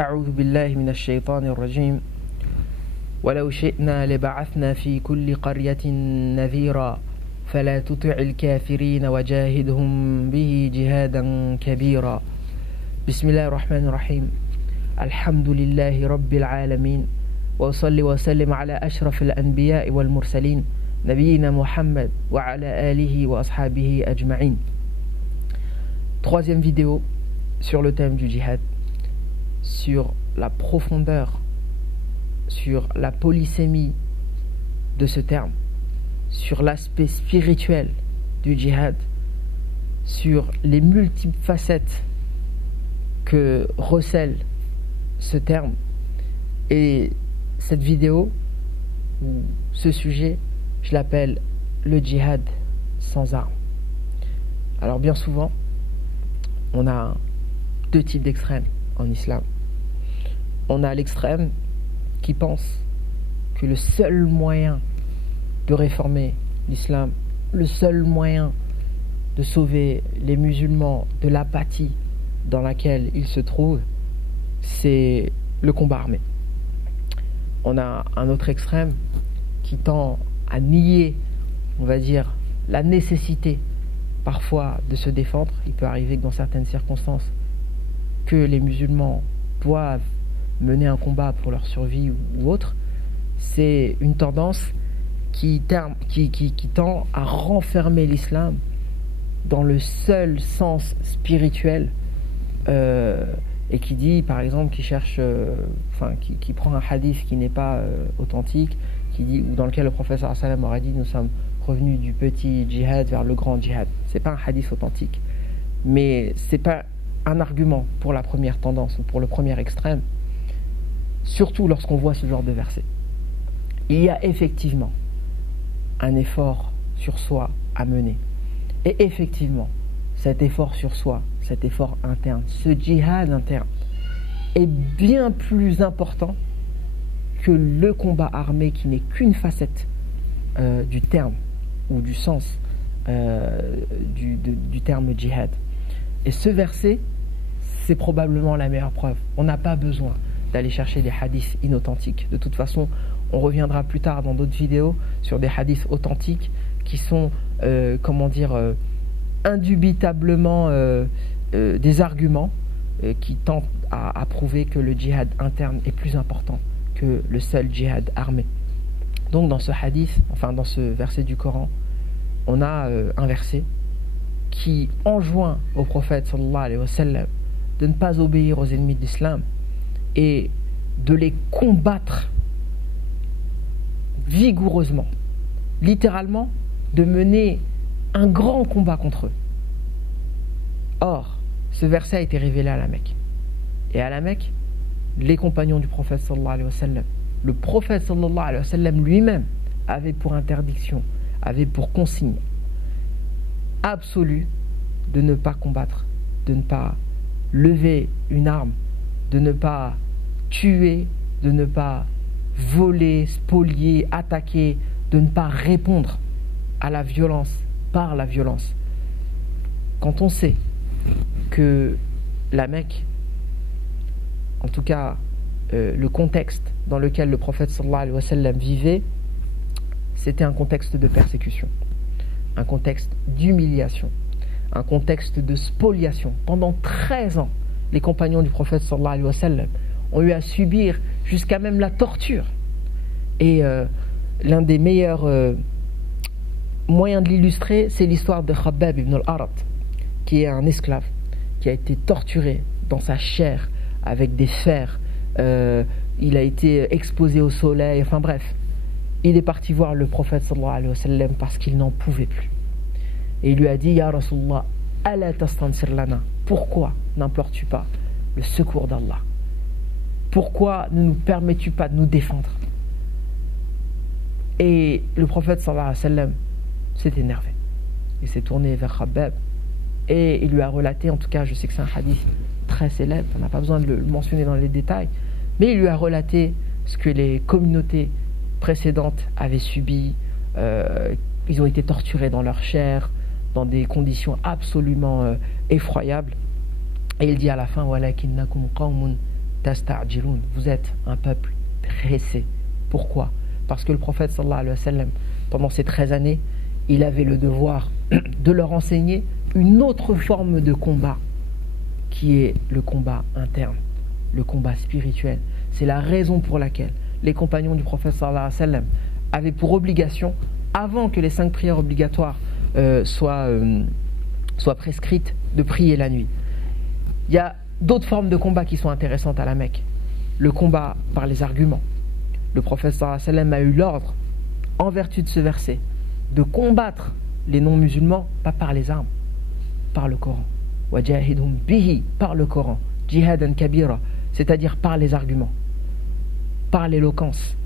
أعوذ بالله من الشيطان الرجيم ولو شئنا لبعثنا في كل قرية نذيرا فلا تطع الكافرين وجاهدهم به جهادا كبيرا بسم الله الرحمن الرحيم الحمد لله رب العالمين وأصلي وسلم على أشرف الأنبياء والمرسلين نبينا محمد وعلى آله وأصحابه أجمعين. Troisième vidéo sur le thème du djihad, sur la profondeur, sur la polysémie de ce terme, sur l'aspect spirituel du djihad, sur les multiples facettes que recèle ce terme. Et cette vidéo, ou ce sujet, je l'appelle le djihad sans armes. Alors bien souvent, on a deux types d'extrêmes en islam. On a l'extrême qui pense que le seul moyen de réformer l'islam, le seul moyen de sauver les musulmans de l'apathie dans laquelle ils se trouvent, c'est le combat armé. On a un autre extrême qui tend à nier, on va dire, la nécessité parfois de se défendre. Il peut arriver que dans certaines circonstances que les musulmans doivent mener un combat pour leur survie ou autre. C'est une tendance qui tend à renfermer l'islam dans le seul sens spirituel et qui dit, par exemple, qui prend un hadith qui n'est pas authentique, qui dit, ou dans lequel le prophète sallallahu alayhi wa sallam aurait dit: nous sommes revenus du petit djihad vers le grand djihad. C'est pas un hadith authentique, mais c'est pas un argument pour la première tendance ou pour le premier extrême, surtout lorsqu'on voit ce genre de verset. Il y a effectivement un effort sur soi à mener, et effectivement cet effort sur soi, cet effort interne, ce djihad interne est bien plus important que le combat armé qui n'est qu'une facette du terme ou du sens du terme djihad. Et ce verset, c'est probablement la meilleure preuve. On n'a pas besoin d'aller chercher des hadiths inauthentiques. De toute façon, on reviendra plus tard dans d'autres vidéos sur des hadiths authentiques qui sont, indubitablement des arguments qui tentent à prouver que le djihad interne est plus important que le seul djihad armé. Donc dans ce hadith, dans ce verset du Coran, on a un verset qui enjoint au prophète sallallahu alayhi wa sallam de ne pas obéir aux ennemis de l'islam et de les combattre vigoureusement, littéralement de mener un grand combat contre eux. Or, ce verset a été révélé à la Mecque. Et à la Mecque, les compagnons du prophète sallallahu alayhi wa sallam, le prophète sallallahu alayhi wa sallam lui-même avait pour interdiction, avait pour consigne absolue de ne pas combattre, de ne pas lever une arme, de ne pas tuer, de ne pas voler, spolier, attaquer, de ne pas répondre à la violence par la violence. Quand on sait que la Mecque, en tout cas le contexte dans lequel le prophète sallallahu alayhi wa sallam vivait, c'était un contexte de persécution, un contexte d'humiliation, un contexte de spoliation. Pendant 13 ans, les compagnons du prophète sallallahu alayhi wa sallam ont eu à subir jusqu'à même la torture. Et l'un des meilleurs moyens de l'illustrer, c'est l'histoire de Khabbab ibn al-Arat, qui est un esclave, qui a été torturé dans sa chair avec des fers. Il a été exposé au soleil, bref. Il est parti voir le prophète sallallahu alayhi wa sallam parce qu'il n'en pouvait plus. Et il lui a dit: Ya Rasulullah, ala tastansir lana, pourquoi n'implores-tu pas le secours d'Allah? Pourquoi ne nous permets-tu pas de nous défendre? Et le prophète sallallahu alayhi wa sallam s'est énervé. Il s'est tourné vers Khabbab et il lui a relaté, en tout cas je sais que c'est un hadith très célèbre, on n'a pas besoin de le mentionner dans les détails, mais il lui a relaté ce que les communautés précédentes avaient subi. Ils ont été torturés dans leur chair, dans des conditions absolument effroyables. Et il dit à la fin: walakinnakum qawmun tasta'jiloun. Vous êtes un peuple pressé. Pourquoi? Parce que le prophète sallallahu alayhi wa sallam, pendant ces 13 années, il avait le devoir de leur enseigner une autre forme de combat, qui est le combat interne, le combat spirituel. C'est la raison pour laquelle les compagnons du prophète sallallahu alayhi wa sallam avaient pour obligation, avant que les 5 prières obligatoires soient prescrites, de prier la nuit. Il y a d'autres formes de combat qui sont intéressantes à la Mecque. Le combat par les arguments. Le prophète sallallahu alayhi wa sallam a eu l'ordre, en vertu de ce verset, de combattre les non-musulmans, pas par les armes, par le Coran. Wajahidhum bihi, par le Coran. Jihadan kabira, c'est-à-dire par les arguments, par l'éloquence.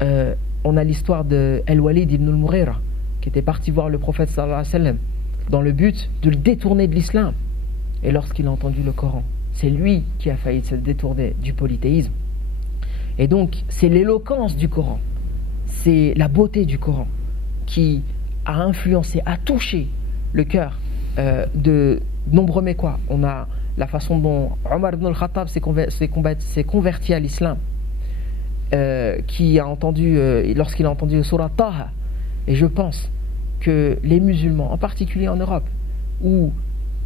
On a l'histoire de Al-Walid ibn al-Mughira, qui était parti voir le prophète sallallahu alayhi wa sallam dans le but de le détourner de l'islam. Et lorsqu'il a entendu le Coran, c'est lui qui a failli se détourner du polythéisme. Et donc, c'est l'éloquence du Coran, c'est la beauté du Coran qui a influencé, a touché le cœur de nombreux Mécois. On a la façon dont Omar ibn al-Khattab s'est converti à l'islam, qui a entendu, lorsqu'il a entendu le surat Taha. Et je pense que les musulmans, en particulier en Europe, où,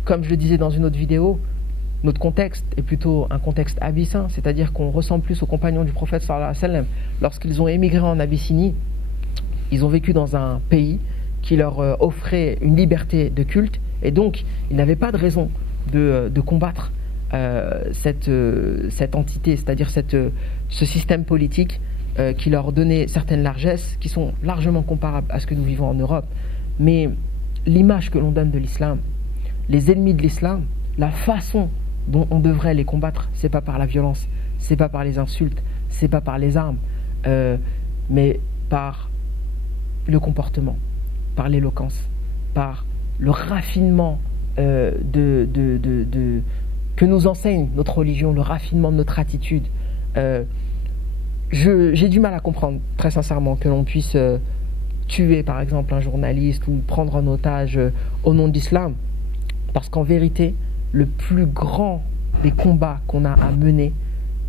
comme je le disais dans une autre vidéo, notre contexte est plutôt un contexte abyssin, c'est-à-dire qu'on ressemble plus aux compagnons du prophète sallallahu alayhi wa sallam. Lorsqu'ils ont émigré en Abyssinie, ils ont vécu dans un pays qui leur offrait une liberté de culte, et donc ils n'avaient pas de raison de combattre cette entité, c'est-à-dire ce système politique qui leur donnait certaines largesses qui sont largement comparables à ce que nous vivons en Europe. Mais l'image que l'on donne de l'islam, les ennemis de l'islam, la façon dont on devrait les combattre, c'est pas par la violence, c'est pas par les insultes, c'est pas par les armes, mais par le comportement, par l'éloquence, par le raffinement que nous enseigne notre religion, le raffinement de notre attitude. J'ai du mal à comprendre, très sincèrement, que l'on puisse tuer par exemple un journaliste ou prendre en otage au nom de l'islam, parce qu'en vérité, le plus grand des combats qu'on a à mener,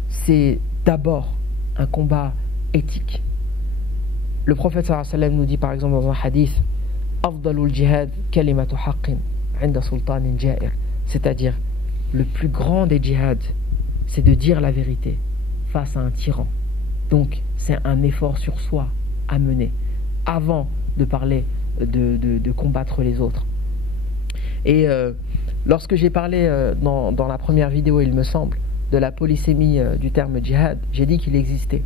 c'est d'abord un combat éthique. Le prophète sallallahu alayhi wa sallam nous dit par exemple dans un hadith, Afdalul jihad kalimatu haqqin inda sultanin ja'ir, c'est-à-dire le plus grand des djihads, c'est de dire la vérité face à un tyran. Donc c'est un effort sur soi à mener avant de parler de combattre les autres. Et lorsque j'ai parlé dans la première vidéo, il me semble, de la polysémie du terme djihad, j'ai dit qu'il existait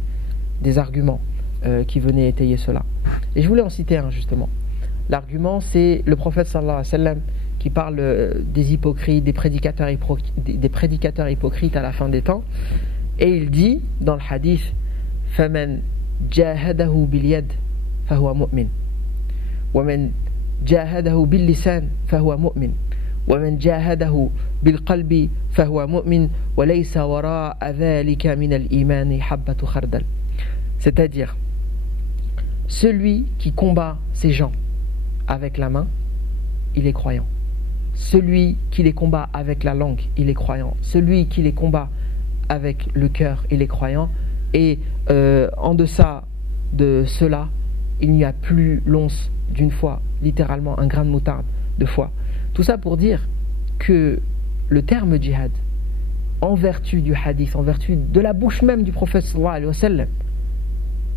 des arguments qui venaient étayer cela. Et je voulais en citer un justement. L'argument, c'est le prophète sallallahu alayhi wa sallam qui parle des hypocrites, des prédicateurs hypocrites à la fin des temps. Et il dit dans le hadith, فَمَنْ جَاهَدَهُ بِالْيَدِ فَهُوَ مُؤْمِنٌ وَمَنْ جاهده باللسان فهو مؤمن ومن جاهده بالقلب فهو مؤمن وليس وراء ذلك من الإيمان حبة خردل. C'est-à-dire, celui qui combat ces gens avec la main, il est croyant. Celui qui les combat avec la langue, il est croyant. Celui qui les combat avec le cœur, il est croyant. Et en deçà de cela, il n'y a plus l'once d'une foi, littéralement un grain de moutarde de foi. Tout ça pour dire que le terme djihad, en vertu du hadith, en vertu de la bouche même du prophète sallallahu alayhi wa sallam,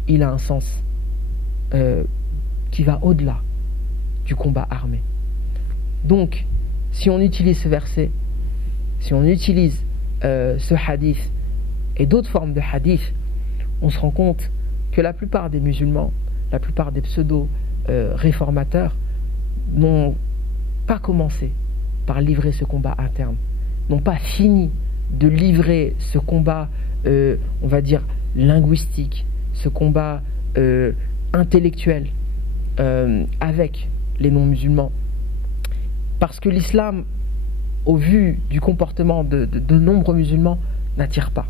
il a un sens qui va au-delà du combat armé. Donc, si on utilise ce verset, si on utilise ce hadith et d'autres formes de hadith, on se rend compte que la plupart des musulmans, la plupart des pseudo-réformateurs n'ont pas commencé par livrer ce combat interne, n'ont pas fini de livrer ce combat, on va dire, linguistique, ce combat intellectuel avec les non-musulmans. Parce que l'islam, au vu du comportement de nombreux musulmans, n'attire pas.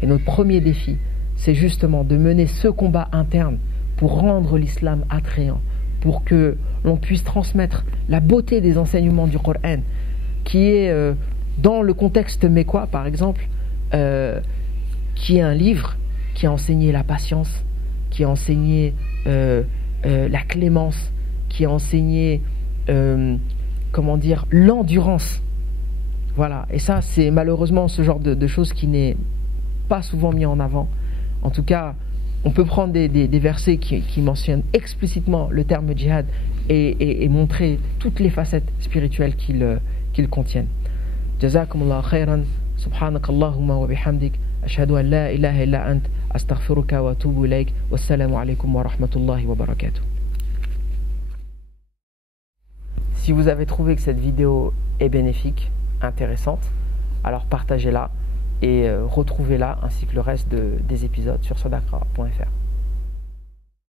Et notre premier défi, c'est justement de mener ce combat interne pour rendre l'islam attrayant, pour que l'on puisse transmettre la beauté des enseignements du Coran, qui est, dans le contexte mécois par exemple, qui est un livre qui a enseigné la patience, qui a enseigné la clémence, qui a enseigné l'endurance. Voilà, et ça c'est malheureusement ce genre de choses qui n'est pas souvent mis en avant. En tout cas, on peut prendre des versets qui mentionnent explicitement le terme djihad et montrer toutes les facettes spirituelles qu'ils contiennent. Jazakumullah khairan, subhanakallahumma wa bihamdik, ashhadu an la ilaha illa ant, astaghfiruka wa atubu ilayk, wassalamu alaikum wa rahmatullahi wa barakatuh. Si vous avez trouvé que cette vidéo est bénéfique, intéressante, alors partagez-la et retrouvez-la ainsi que le reste des épisodes sur sodakra.fr.